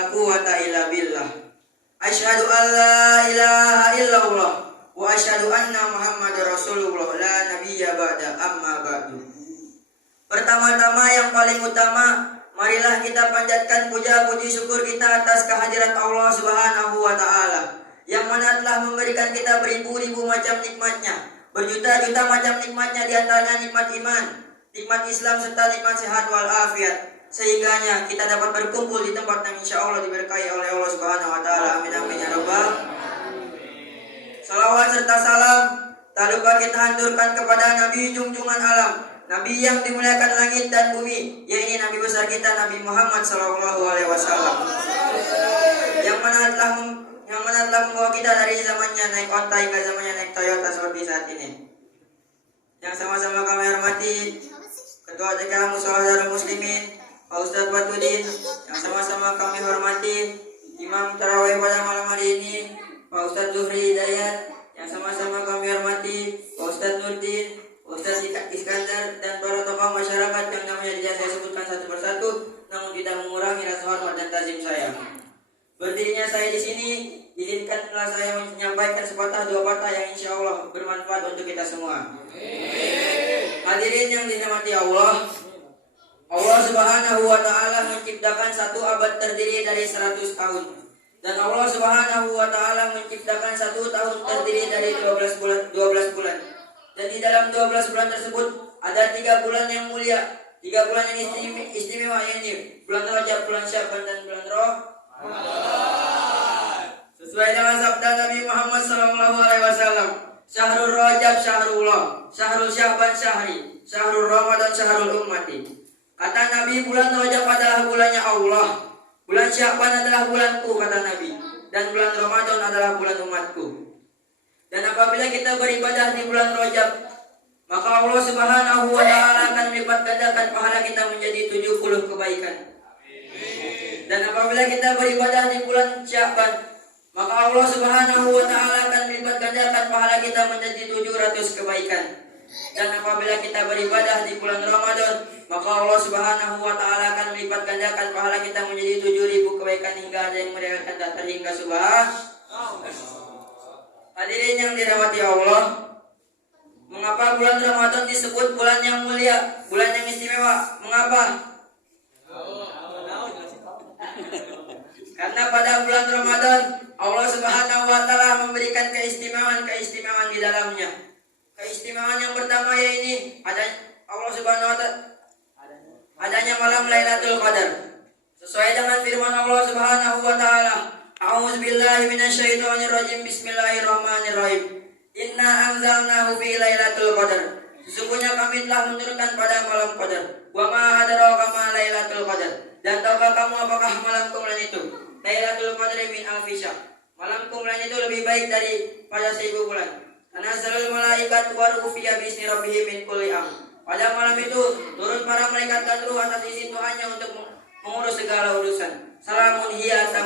la quwwata illa billah. Asyhadu an la ilaha illallah wa asyhadu anna Muhammadar Rasulullah la nabiyya ba'da, amma ba'du. Pertama-tama yang paling utama, marilah kita panjatkan puja puji syukur kita atas kehadirat Allah Subhanahu wa taala yang mana telah memberikan kita beribu-ribu macam nikmatnya, berjuta-juta macam nikmatnya, di antaranya nikmat iman, nikmat Islam serta nikmat sehat wal afiat, sehingganya kita dapat berkumpul di tempat yang insya Allah diberkahi oleh Allah Subhanahu wa taala. Amin amin ya rabbal. Salawat serta salam tak lupa kita haturkan kepada Nabi junjungan alam, Nabi yang dimuliakan langit dan bumi, yaitu Nabi besar kita Nabi Muhammad sallallahu alaihi wasallam, yang mana telah membawa kita dari zamannya naik onta hingga zamannya naik Toyota seperti saat ini. Yang sama-sama kami hormati Ketua TK Mushola Darul Muslimin Pak Ustadz Batudin, yang sama-sama kami hormati Imam Tarawih pada malam hari ini Pak Ustadz Zuhri Hidayat, yang sama-sama kami hormati Pak Ustadz Nurdin, Ustadz Iskandar, dan para tokoh masyarakat yang namanya tidak saya sebutkan satu persatu, namun tidak mengurangi rasa hormat dan tazim saya. Berdirinya saya di sini, izinkanlah saya menyampaikan sepatah dua patah yang insya Allah bermanfaat untuk kita semua. Hadirin yang dirahmati Allah, Allah Subhanahu wa taala menciptakan satu abad terdiri dari 100 tahun. Dan Allah Subhanahu wa taala menciptakan satu tahun terdiri dari 12 bulan. Dan di dalam 12 bulan tersebut ada 3 bulan yang mulia, 3 bulan yang istimewa, ini bulan Rajab, bulan Syaban, dan bulan Ramadan. Sesuai dengan sabda Nabi Muhammad sallallahu alaihi wasallam, Syahrul Rajab syahrullah, Syahrul Syaban syahri, Syahrul Ramadan syahrul ummati. Kata Nabi, bulan Rajab adalah bulannya Allah, bulan Syaban adalah bulanku, kata Nabi, dan bulan Ramadan adalah bulan umatku. Dan apabila kita beribadah di bulan Rajab, maka Allah Subhanahu wa taala akan melipat gandakan pahala kita menjadi 70 kebaikan. Dan apabila kita beribadah di bulan Syaban, maka Allah Subhanahu wa taala akan melipat gandakan pahala kita menjadi 700 kebaikan. Dan apabila kita beribadah di bulan Ramadan, maka Allah Subhanahu wa taala akan melipat gandakan pahala kita menjadi 7.000 kebaikan, hingga ada yang meriwayatkan tak terhingga subhanallah. Hadirin yang dirahmati Allah, mengapa bulan Ramadan disebut bulan yang mulia, bulan yang istimewa? Mengapa? Karena pada bulan Ramadan Allah Subhanahu wa taala memberikan keistimewaan di dalamnya. Keistimewaan yang pertama yaitu Allah Subhanahu wa taala adanya malam Lailatul Qadar. Sesuai dengan firman Allah Subhanahu wa taala, A'udzubillahi minasyaitonirrajim, bismillahirrahmanirrahim. Inna anzalnahu fi Lailatul Qadar. Sesungguhnya kami telah menurunkan pada malam Qadar. Wa ma adraka ma Lailatul Qadar. Dan tahukah kamu apakah malam kemuliaan itu? Lailatul Qadri min alfi syahr. Malam kemuliaan itu lebih baik daripada 1000 bulan. Tanazzalul malaikat wa ruhu fiha bi izni rabbihim min kulli amr. Pada malam itu turun para malaikat dan ruh atas izin Tuhannya untuk mengurus segala urusan. Salamun hiya hatta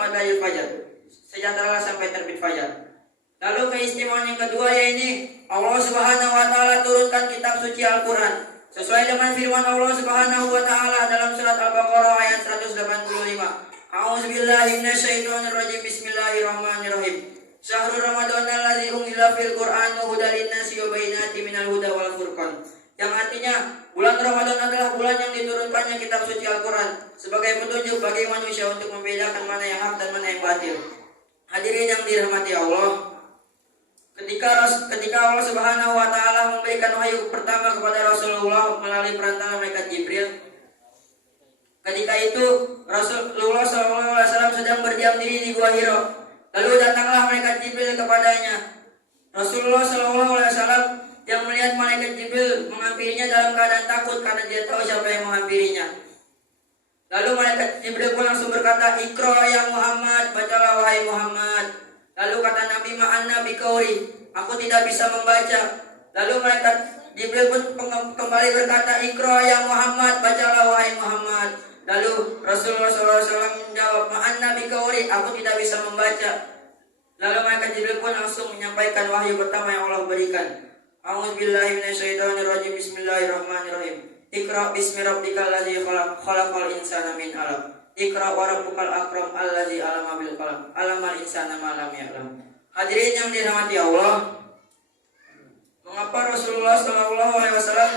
matla'il fajar. Sejahteralah sampai terbit fajar. Lalu keistimewaan yang kedua yaitu Allah Subhanahu wa taala turunkan kitab suci Al-Qur'an. Sesuai dengan firman Allah Subhanahu wa taala dalam surat Al-Baqarah ayat 185. A'udzubillahi minasyaitonirrajim, bismillahirrahmanirrahim. Syahrul Ramadan allazi unzila fil Qur'an hudan lin-nasi wa bayyinatin minal huda wal furqan. Yang artinya bulan Ramadan adalah bulan yang diturunkannya kitab suci Al-Quran sebagai petunjuk bagi manusia untuk membedakan mana yang hak dan mana yang batil. Hadirin yang dirahmati Allah, ketika Allah Subhanahu wa taala memberikan wahyu pertama kepada Rasulullah melalui perantara malaikat Jibril, ketika itu Rasulullah SAW sedang berdiam diri di Gua Hira. Lalu datanglah malaikat Jibril kepadanya. Rasulullah SAW yang melihat malaikat Jibril menghampirinya dalam keadaan takut karena dia tahu siapa yang menghampirinya. Lalu malaikat Jibril pun langsung berkata, "Iqra ya Muhammad, bacalah wahai Muhammad." Lalu kata Nabi, "Ma'anna biqauri, aku tidak bisa membaca." Lalu malaikat Jibril pun kembali berkata, "Iqra ya Muhammad, bacalah wahai Muhammad." Lalu Rasulullah SAW menjawab, "Ma'anna biqauri, aku tidak bisa membaca." Lalu malaikat Jibril pun langsung menyampaikan wahyu pertama yang Allah berikan. A'udzubillahi minasyaitonirrajim, bismillahirrahmanirrahim. Iqra bismi rabbikal ladzi khalaq, khalaqal insana min 'alaq. Iqra wa rabbukal akram allazi 'allama bil qalam 'allamal insana ma lam ya'lam. Hadirin yang dirahmati Allah, mengapa Rasulullah Shallallahu Alaihi Wasallam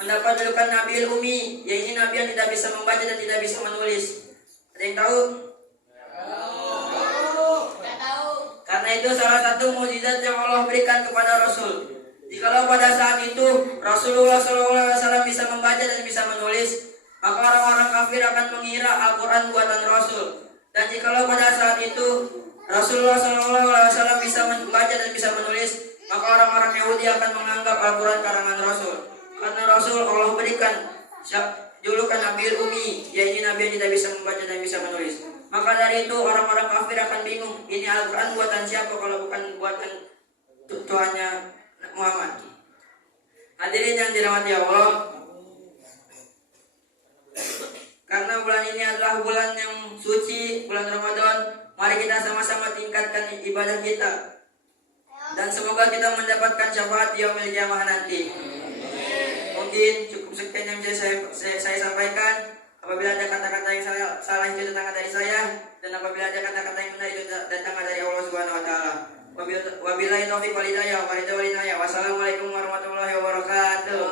mendapat julukan Nabiul Ummi, yaitu Nabi yang tidak bisa membaca dan tidak bisa menulis? Ada yang tahu? Karena itu salah satu mukjizat yang Allah berikan kepada Rasul. Jikalau pada saat itu Rasulullah SAW bisa membaca dan bisa menulis, maka orang-orang kafir akan mengira Al-Quran buatan Rasul. Dan jikalau pada saat itu Rasulullah SAW bisa membaca dan bisa menulis, maka orang-orang Yahudi akan menganggap Al-Quran karangan Rasul. Karena Rasul Allah berikan julukan Nabiul Ummi, yaitu Nabi yang tidak bisa membaca dan bisa menulis. Maka dari itu orang-orang kafir akan bingung, ini Al-Quran buatan siapa kalau bukan buatan Tuhannya Muhammad. Hadirin yang dirahmati Allah, karena bulan ini adalah bulan yang suci, bulan Ramadan, mari kita sama-sama tingkatkan ibadah kita, dan semoga kita mendapatkan syafaat di yaumil qiyamah nanti. Mungkin cukup sekian yang bisa saya sampaikan. Apabila ada kata-kata yang salah itu datang dari saya, dan apabila ada kata-kata yang benar itu datang dari Allah Subhanahu Wa Taala. Wabillahi taufiq wal hidayah. Wassalamualaikum warahmatullahi wabarakatuh.